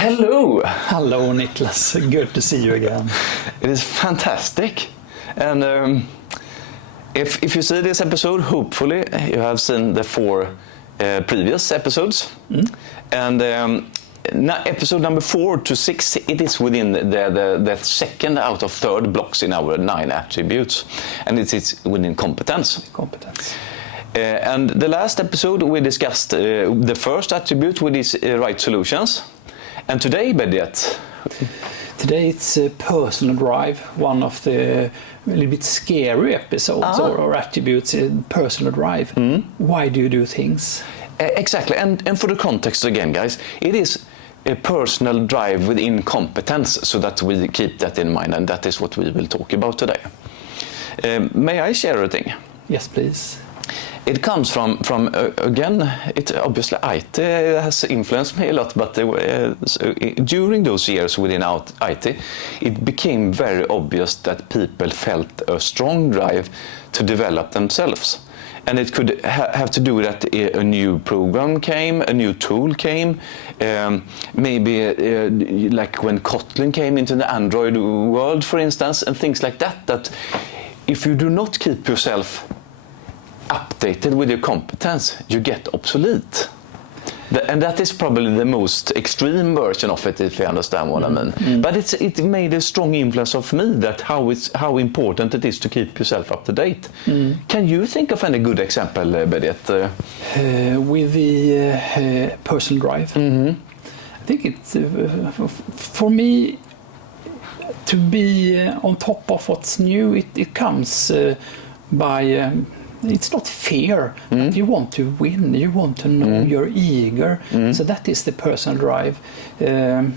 Hello! Hello, Niklas. Good to see you again. It is fantastic. And if you see this episode, hopefully you have seen the 4 previous episodes. And episode number 4 to 6, it is within the second out of third blocks in our 9 attributes. And it is within competence. Competence. And the last episode we discussed the first attribute, with is right solutions. And today, Benet? Today it's personal drive, one of the a little bit scary episodes or attributes in personal drive. Why do you do things? Exactly, and for the context again, guys, it is a personal drive within competence, so that we keep that in mind, and that is what we will talk about today. May I share a thing? Yes, please. It comes from again, it obviously IT has influenced me a lot, but during those years within IT, it became very obvious that people felt a strong drive to develop themselves. And it could have to do with that a new program came, a new tool came, maybe like when Kotlin came into the Android world, for instance, and things like that, that if you do not keep yourself updated with your competence, you get obsolete. And that is probably the most extreme version of it, if you understand what I mean. But it made a strong influence of me, that how important it is to keep yourself up to date. Can you think of any good example, Benet? With the personal drive, I think it's for me to be on top of what's new. It comes by. It's not fear, but you want to win, you want to know, you're eager. So that is the personal drive. I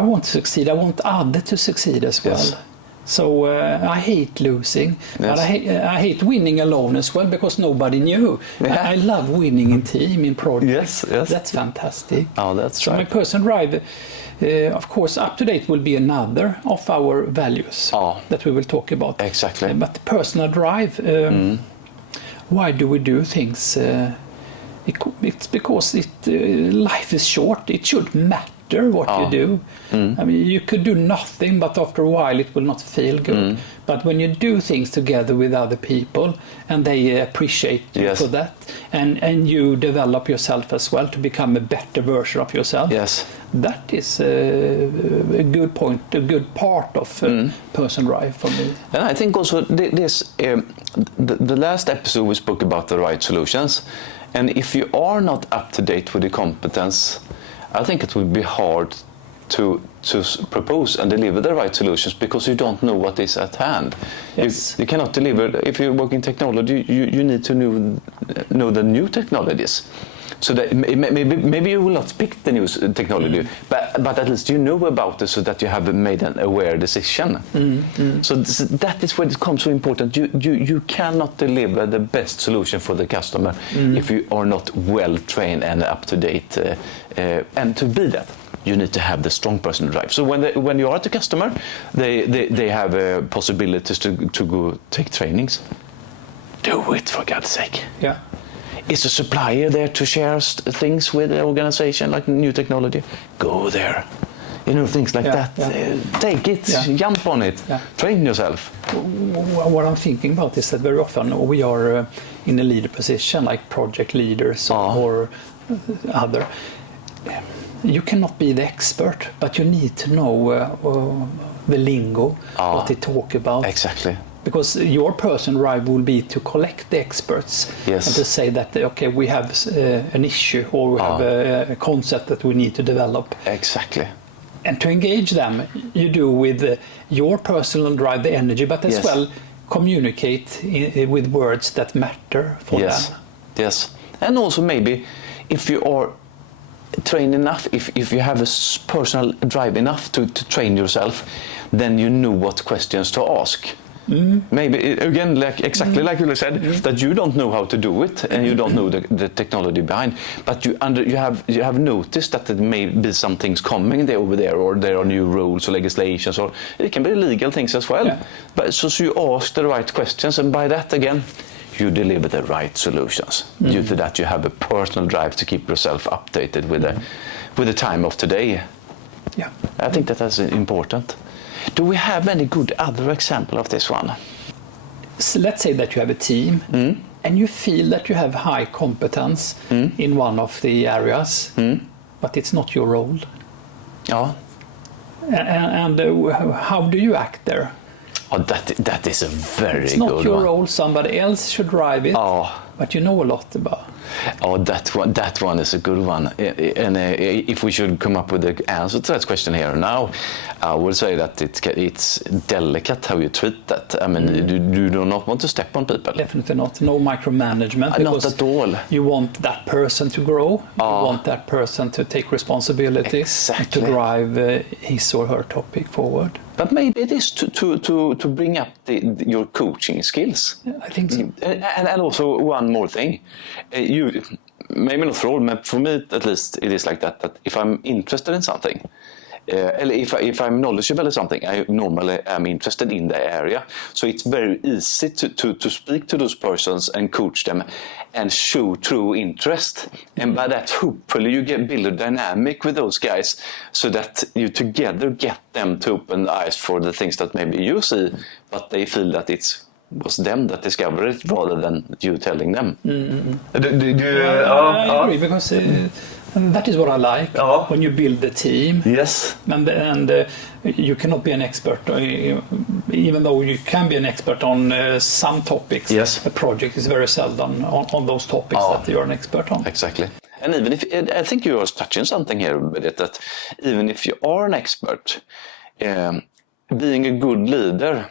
want to succeed, I want others to succeed as well. Yes. So I hate losing, but I hate winning alone as well, because nobody knew. I love winning in team, in projects. Yes. That's fantastic. Oh, that's so right. My personal drive, of course, up to date will be another of our values that we will talk about. Exactly. But the personal drive, why do we do things? It's because life is short. It should matter what you do. I mean, you could do nothing, but after a while it will not feel good. But when you do things together with other people and they appreciate you for that, and you develop yourself as well to become a better version of yourself, that is a good point, a good part of personal drive for me. And I think also the last episode we spoke about the right solutions, and if you are not up to date with the competence, I think it would be hard to propose and deliver the right solutions, because you don't know what is at hand. You cannot deliver. If you work in technology, you need to know the new technologies. So that maybe you will not pick the new technology, but at least you know about it, so that you have made an aware decision. So that is where it becomes so important. You cannot deliver the best solution for the customer if you are not well trained and up to date. And to be that, you need to have the strong personal drive. So when you are at the customer, they have possibilities to go take trainings. Do it, for God's sake. Yeah. Is a supplier there to share things with the organization, like new technology? Go there. Things like that. Take it, jump on it, train yourself. What I'm thinking about is that very often we are in a leader position, like project leaders or other. You cannot be the expert, but you need to know the lingo, what they talk about. Exactly. Because your personal drive will be to collect the experts and to say that, okay, we have an issue, or we have a concept that we need to develop. Exactly. And to engage them, you do with your personal drive, the energy, but as well communicate with words that matter for them. Yes. And also maybe if you are trained enough, if you have a personal drive enough to train yourself, then you know what questions to ask. Maybe again, like like you said, that you don't know how to do it, and you don't know the technology behind, but you have noticed that there may be some things coming over there, or there are new rules or legislations, or it can be legal things as well. But so you ask the right questions, and by that again, you deliver the right solutions. Due to that, you have a personal drive to keep yourself updated with with the time of today. Yeah. I think that's important. Do we have any good other example of this one? So let's say that you have a team and you feel that you have high competence in one of the areas, but it's not your role. Ja. And how do you act there? Oh, that is a very It's good not your one. role, somebody else should drive it, but you know a lot about. Oh, that one is a good one. And if we should come up with the answer to that question here now, I would say that it's delicate how you treat that. I mean, you do not want to step on people. Definitely not. No micromanagement. Not at all. You want that person to grow. You want that person to take responsibility and to drive his or her topic forward. But maybe it is to bring up your coaching skills. I think so. And also one more thing. You, maybe not for all, but for me at least it is like that if I'm interested in something, if I'm knowledgeable in something, I normally am interested in the area. So it's very easy to speak to those persons and coach them and show true interest. And by that, hopefully you build a dynamic with those guys so that you together get them to open the eyes for the things that maybe you see, but they feel that it was them that discovered it rather than you telling them. I agree, because that is what I like when you build a team. Yes. And you cannot be an expert, even though you can be an expert on some topics. Yes. A project is very seldom on those topics that you're an expert on. Exactly. And even if, I think you are touching something here with it, that even if you are an expert, being a good leader,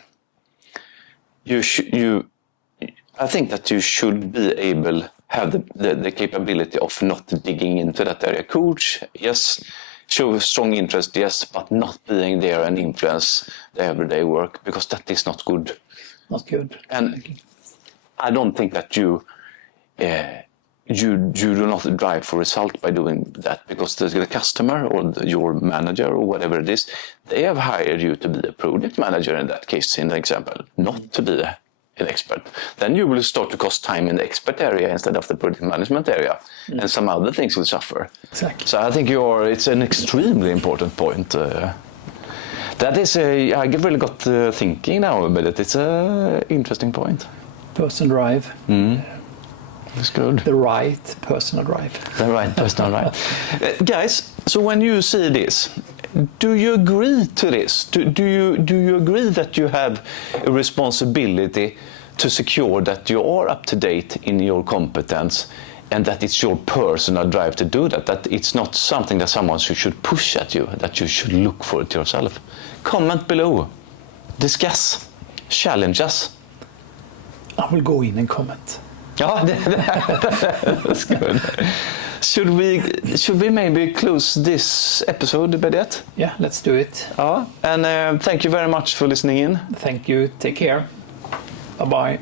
I think that you should be able have the capability of not digging into that area. Coach, yes. Show strong interest, yes, but not being there and influence the everyday work, because that is not good. Not good. And I don't think that you do not drive for result by doing that, because the customer or your manager or whatever it is, they have hired you to be a project manager in that case, in the example, not to be an expert. Then you will start to cost time in the expert area instead of the project management area, and some other things will suffer. Exactly. So I think it's an extremely important point. That is I really got thinking now about it. It's an interesting point. Personal drive. It's good. The right personal drive. The right personal drive. Guys, so when you see this, do you agree to this? Do you agree that you have a responsibility to secure that you are up to date in your competence, and that it's your personal drive to do that? That it's not something that someone should push at you, that you should look for it yourself? Comment below. Discuss. Challenge us. I will go in and comment. Ja, that's good. Should we maybe close this episode by that? Yeah, let's do it. Ja, and thank you very much for listening in. Thank you. Take care. Bye-bye.